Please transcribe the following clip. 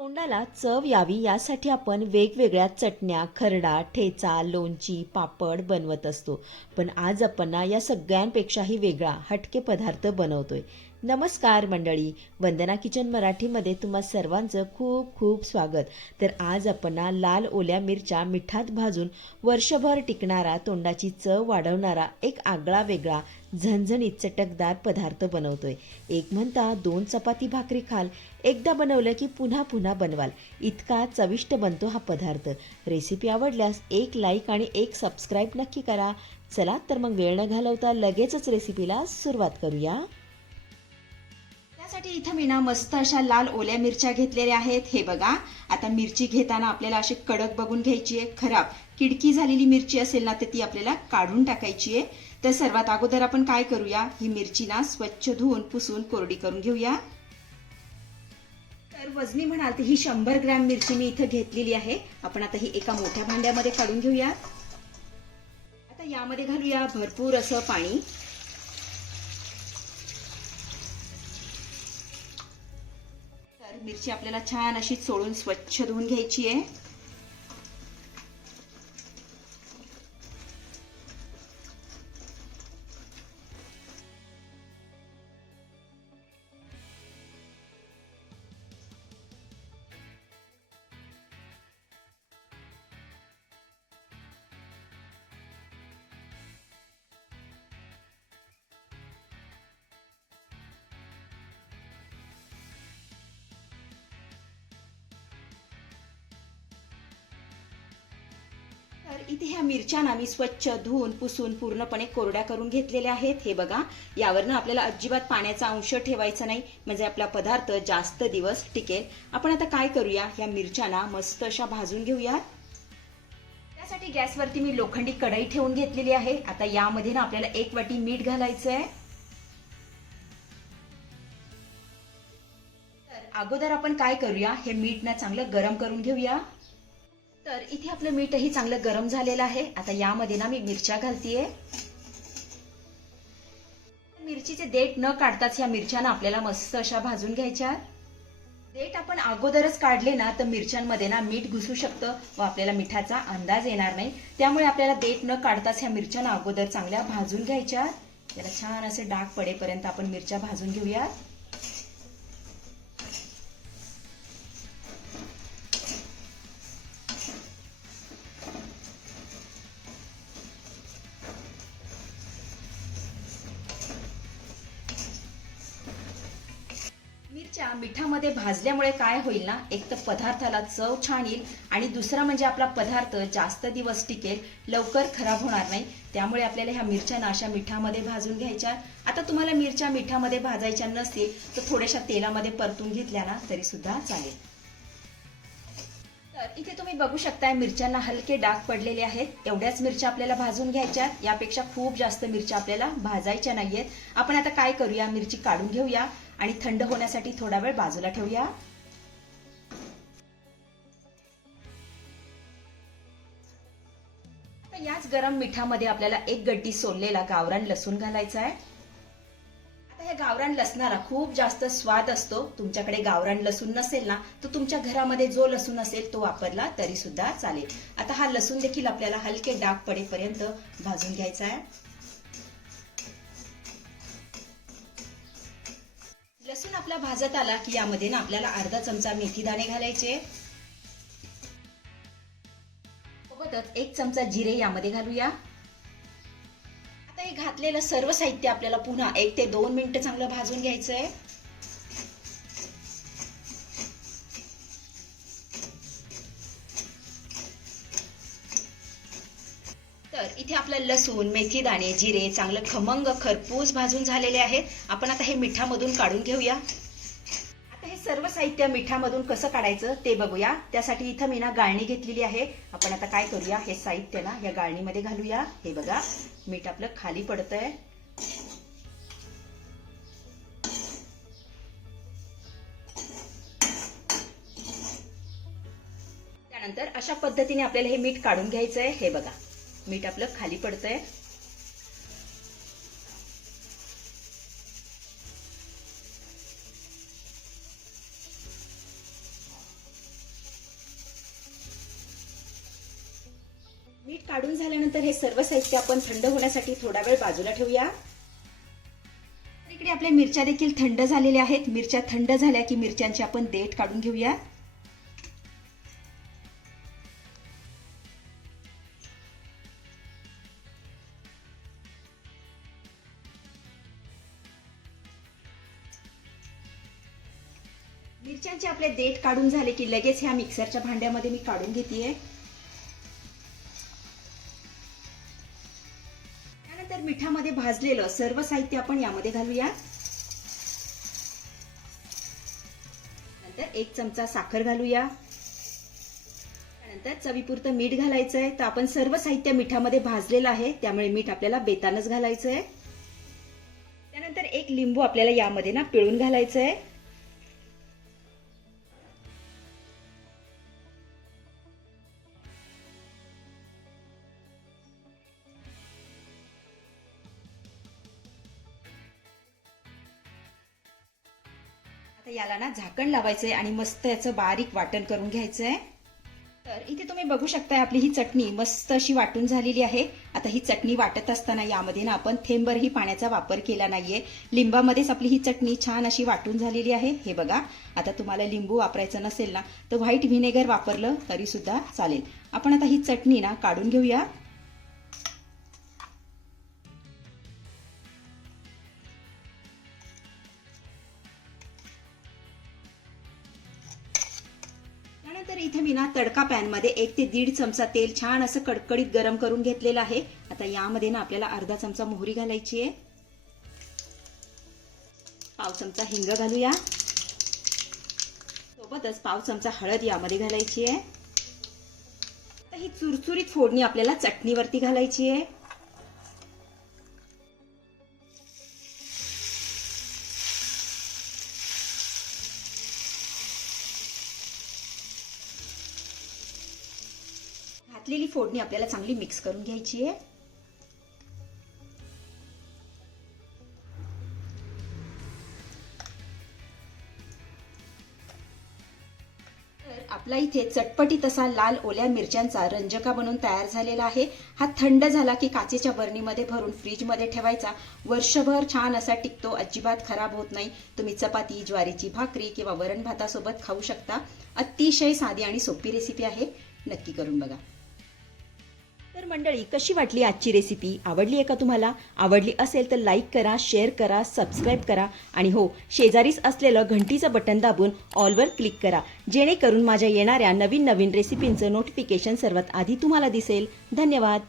तोंडाला चव यावी यासाठी आपण वेगवेगळ्या चटण्या, खरडा, ठेचा, लोणची, पापड बनवत असतो. पण आज आपण या सगळ्यांपेक्षाही वेगळा हटके पदार्थ बनवतोय. नमस्कार मंडळी, वंदना किचन मराठीमध्ये तुम्हा सर्वांचं खूप खूप स्वागत. तर आज आपण लाल ओल्या मिरच्या मिठात भाजून वर्षभर टिकणारा, तोंडाची चव वाढवणारा एक आगळा वेगळा झणझणीत चटकदार पदार्थ बनवतोय. एक म्हणता 2 चपाती भाकरी खाल, एकदा बनवलं की पुन्हा पुन्हा बनवाल, इतका चविष्ट बनतो हा पदार्थ. रेसिपी आवडल्यास एक लाईक आणि एक सबस्क्राईब नक्की करा. चला तर मग वेळ न घालवता लगेचच रेसिपीला सुरुवात करूया. त्यासाठी इथं मी मस्त अशा लाल ओल्या मिरच्या घेतलेल्या आहेत. हे बघा, आता मिरची घेताना आपल्याला अशी कडक बघून घ्यायची आहे. खराब किडकी झालेली मिरची असेल ना तर ती आपल्याला काढून टाकायची आहे. तर सर्वात अगोदर आपण काय करूया, ही मिरची स्वच्छ धुवून पुसून कोरडी करून घेऊया. तर वजनी म्हणाल तर ही 100 ग्रॅम मिरची मी इथं घेतलेली आहे. आपण आता ही एका मोठ्या भांड्यामध्ये काढून घेऊया. आता यामध्ये घालूया भरपूर असं पाणी. तर मिरची आपल्याला छान अशी चोळून स्वच्छ धुवून घ्यायची आहे. तर इथे ह्या मिरच्या मी स्वच्छ धुवून पुसून पूर्णपणे कोरड्या करून घेतलेल्या आहेत. हे बघा, यावरनं आपल्याला अजिबात पाण्याचा अंश ठेवायचा नाही, म्हणजे आपला पदार्थ जास्त दिवस टिकेल. आपण आता काय करूया, ह्या मिरच्या मस्त अशा भाजून घेऊया. त्यासाठी गॅसवरती मी लोखंडी कढई ठेवून घेतलेली आहे. आता यामध्ये आपल्याला 1 वाटी मीठ घालायचं आहे. तर अगोदर आपण काय करूया, हे मीठ चांगलं गरम करून घेऊया. तर इथे आपलं मीठही चांगलं गरम झालेलं आहे. आता यामध्ये मी मिरच्या घालतीये. मिरचीचे देठ न काढताच या मिरच्या आपल्याला मस्त अशा भाजून घ्यायच्या. देठ आपण अगोदरच काढले तर मिरच्यांमध्ये मीठ घुसू शकतं व आपल्याला मिठाचा अंदाज येणार नाही. त्यामुळे आपल्याला देठ न काढताच ह्या मिरच्या अगोदर चांगल्या भाजून घ्यायच्या. त्याला छान असे डाग पडेपर्यंत आपण मिरच्या भाजून घेऊया. मिरच्या मिठामध्ये भाजल्यामुळे काय होईल एक तर पदार्थाला चव छान येईल आणि दुसरा म्हणजे आपला पदार्थ जास्त दिवस टिकेल, लवकर खराब होणार नाही. त्यामुळे आपल्याला ह्या मिरच्या अशा मिठामध्ये भाजून घ्यायच्या. आता तुम्हाला मिरच्या मिठामध्ये भाजायच्या नसतील तर थोड्याशा तेलामध्ये परतून घेतल्या तरी सुद्धा चालेल. तर इथे तुम्ही बघू शकता मिरच्यांना हलके डाग पडलेले आहेत. एवढ्याच मिरच्या आपल्याला भाजून घ्यायच्या, यापेक्षा खूप जास्त मिरच्या आपल्याला भाजायच्या नाहीयेत. आपण आता काय करूया, मिरची काढून घेऊया आणि थंड होण्यासाठी थोडा वेळ बाजूला ठेवूया. आता याच गरम मिठामध्ये आपल्याला 1 गड्डी सोललेला गावरान लसूण घालायचा आहे. आता या गावरान लसणाला खूप जास्त स्वाद असतो. तुमच्याकडे गावरान लसूण नसेल तर तुमच्या घरामध्ये जो लसूण असेल तो वापरला तरी सुद्धा चालेल. आता हा लसूण देखील आपल्याला हलके डाग पडेपर्यंत भाजून घ्यायचा आहे. लसूण आपला भाजत आला की यामध्ये आपल्याला अर्धा चमचा मेथी दाणे घालायचे. सोबतच 1 चमचा जिरे यामध्ये घालूया. आता हे घातलेलं सर्व साहित्य आपल्याला पुन्हा 1 ते 2 मिनिटं चांगलं भाजून घ्यायचंय. तर इथे आपलं लसूण, मेथी दाणे, जिरे चांगलं खमंग खरपूस भाजून झालेले आहेत. आपण आता हे मिठामधून काढून घेऊया. आता हे सर्व साहित्य मिठामधून कसं काढायचं ते बघूया. त्यासाठी इथं मी गाळणी घेतलेली आहे. आपण आता काय करूया, हे साहित्य या गाळणीमध्ये घालूया. हे बघा, मीठ आपलं खाली पडतंय. त्यानंतर अशा पद्धतीने आपल्याला हे मीठ काढून घ्यायचंय. हे बघा, मीठ आपलं खाली पडतंय. काढून झाल्यानंतर हे सर्व साहित्य आपण थंड होण्यासाठी थोडा वेळ बाजूला ठेवूया. इकडे आपल्या मिरच्या देखील थंड झालेल्या आहेत. मिरच्या थंड झाल्या की मिरच्यांचे आपण देठ काढून घेऊया. मिरच्यांचे आपले देठ काढून झाले की लगेच ह्या मिक्सरच्या भांड्यामध्ये मी काढून घेतेय. त्यानंतर मिठामध्ये भाजलेलं सर्व साहित्य आपण यामध्ये घालूया. नंतर 1 चमचा साखर घालूया. त्यानंतर चवीपुरतं मीठ घालायचंय. तर आपण सर्व साहित्य मिठामध्ये भाजलेलं आहे, त्यामुळे मीठ आपल्याला बेतानच घालायचंय. त्यानंतर 1 लिंबू आपल्याला यामध्ये ना पिळून घालायचंय. आता याला ना झाकण लावायचंय आणि मस्त याचं बारीक वाटण करून घ्यायचंय. तर इथे तुम्ही बघू शकताय आपली ही चटणी मस्त अशी वाटून झालेली आहे. आता ही चटणी वाटत असताना यामध्ये ना आपण थेंबरही पाण्याचा वापर केला नाहीये. लिंबामध्येच आपली ही चटणी छान अशी वाटून झालेली आहे. हे बघा, आता तुम्हाला लिंबू वापरायचं नसेल ना तर व्हाईट व्हिनेगर वापरलं तरी सुद्धा चालेल. आपण आता ही चटणी ना काढून घेऊया. तर इथे मी ना तडका पॅन मध्ये 1 ते 1.5 चमचा तेल छान असं कडकडीत गरम करून घेतलेलं आहे. आता यामध्ये ना आपल्याला अर्धा चमचा मोहरी घालायची आहे. पाव चमचा हिंग घालूया. सोबतच पाव चमचा हळद यामध्ये घालायची आहे. आता ही चुरचुरीत फोडणी आपल्याला चटणीवरती घालायची आहे. घातलेली फोडणी आपल्याला चांगली मिक्स करून घ्यायची आहे. तर आपला इथे चटपटीत असा लाल ओल्या मिरच्यांचा रंजका बनवून तयार झालेला आहे. हा थंड झाला की काचेच्या बरणीमध्ये भरून फ्रीजमध्ये ठेवायचा. वर्षभर छान असा टिकतो, अजिबात खराब होत नाही. तुम्ही चपाती, ज्वारीची भाकरी किंवा वरण भातासोबत खाऊ शकता. अतिशय साधी आणि सोपी रेसिपी आहे. नक्की करून बघा. तर मंडळी, कशी वाटली आजची रेसिपी? आवडली आहे का तुम्हाला? आवडली असेल तर लाईक करा, शेअर करा, सबस्क्राईब करा आणि हो, शेजारीच असलेलं घंटीचं बटन दाबून ऑलवर क्लिक करा, जेणेकरून माझ्या येणाऱ्या नवीन रेसिपींचं नोटिफिकेशन सर्वात आधी तुम्हाला दिसेल. धन्यवाद.